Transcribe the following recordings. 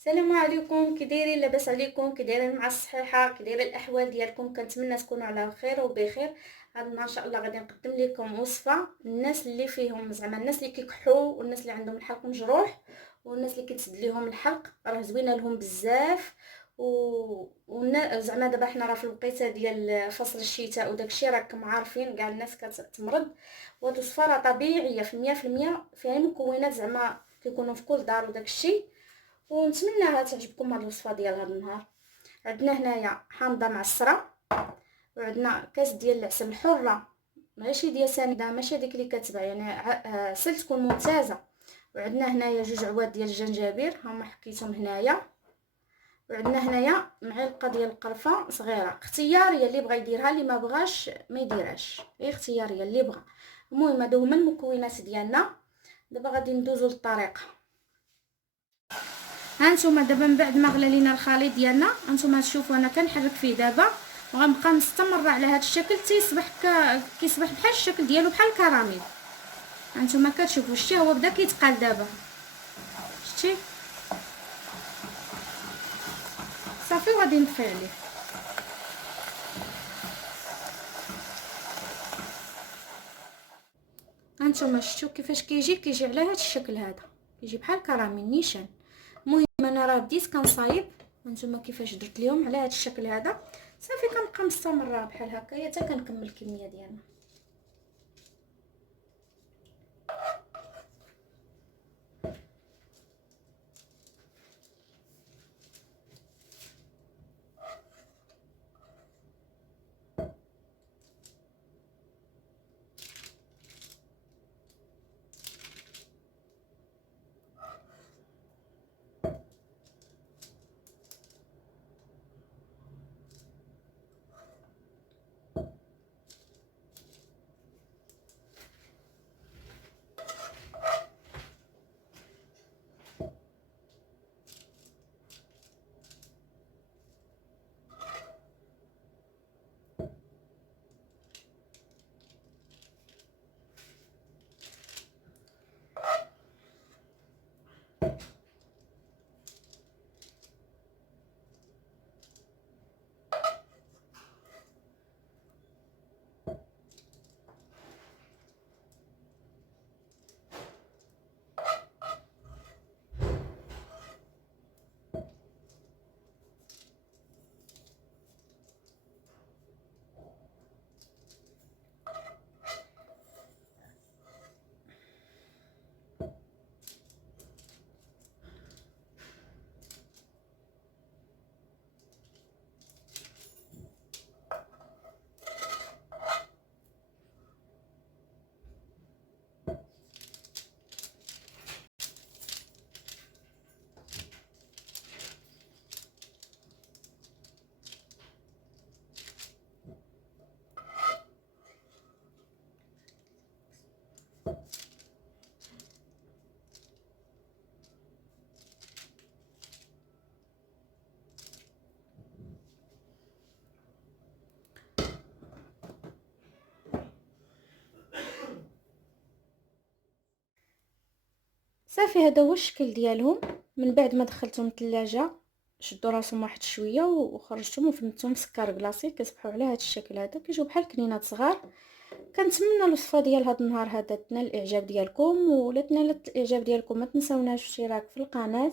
السلام عليكم، كي دايرين؟ لاباس عليكم؟ كي دايرين مع الصحيحه؟ كي دايره الاحوال ديالكم؟ كنتمنى تكونوا على خير وبخير. هذا النهار ان شاء الله غادي نقدم لكم وصفه الناس اللي فيهم، زعما الناس اللي كيكحوا والناس اللي عندهم الحلق مجروح والناس اللي كيتسد ليهم الحلق، راه زوينه لهم بزاف. زعما دابا حنا راه في الوقيته ديال فصل الشتاء وداكشي راكم عارفين كاع الناس كتمرض. وهاد الوصفه راه طبيعيه في 100%، فيها مكونات زعما كيكونوا في كل دار وداكشي، ونتمنىها تعجبكم هاد الوصفه ديال هاد النهار. عندنا هنايا حامضه معصره، وعندنا كاس ديال العسل الحره، ماشي ديال سنيده، ماشي ديك اللي كتباع، يعني عسل تكون ممتازه. وعندنا هنايا 2 عواد ديال الجنجبير هما حكيتهم هنايا. وعندنا هنايا معلقه ديال القرفه صغيره، اختياريه، اللي بغى يديرها اللي ما بغاش ما يديرهاش، غير اختياريه اللي بغى. المهم هادو هما المكونات ديالنا. دابا غادي ندوزو للطريقه. هانتوما دابا من بعد ما غلى لينا الخليط ديالنا، هانتوما تشوفوا انا كنحرك فيه دابا، وغنبقى مستمره على هذا الشكل تيصبح كيصبح بحال الشكل ديالو بحال الكراميل. هانتوما كتشوفوا شتي هو بدا كيتقال دابا، شتي؟ صافي وغادي نطفي عليه. هانتوما شفتوا كيفاش كيجي على هذا الشكل هذا، كيجي بحال الكراميل نيشان. المهم انا راه بديت كنصايب، هانتوما كيفاش درت ليهم على هذا الشكل هذا. صافي كنبقى مستمره بحال هكايا حتى كنكمل الكميه ديالنا. صافي هذا هو الشكل ديالهم. من بعد ما دخلتهم الثلاجه شدوا راسهم واحد شويه وخرجتهم وفندتهم سكر كلاصي، كيصبحوا على هذا الشكل هذا، كيجيو بحال كنينات صغار. كنتمنى الوصفه ديال هذا النهار هذا تنال الاعجاب ديالكم، ولا تنالت الاعجاب ديالكم ما تنساوناش الاشتراك في القناه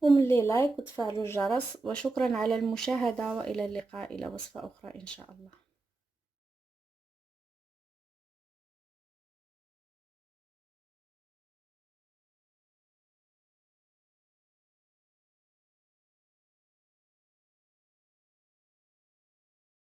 وملي لايك وتفعلوا الجرس. وشكرا على المشاهده، والى اللقاء الى وصفه اخرى ان شاء الله.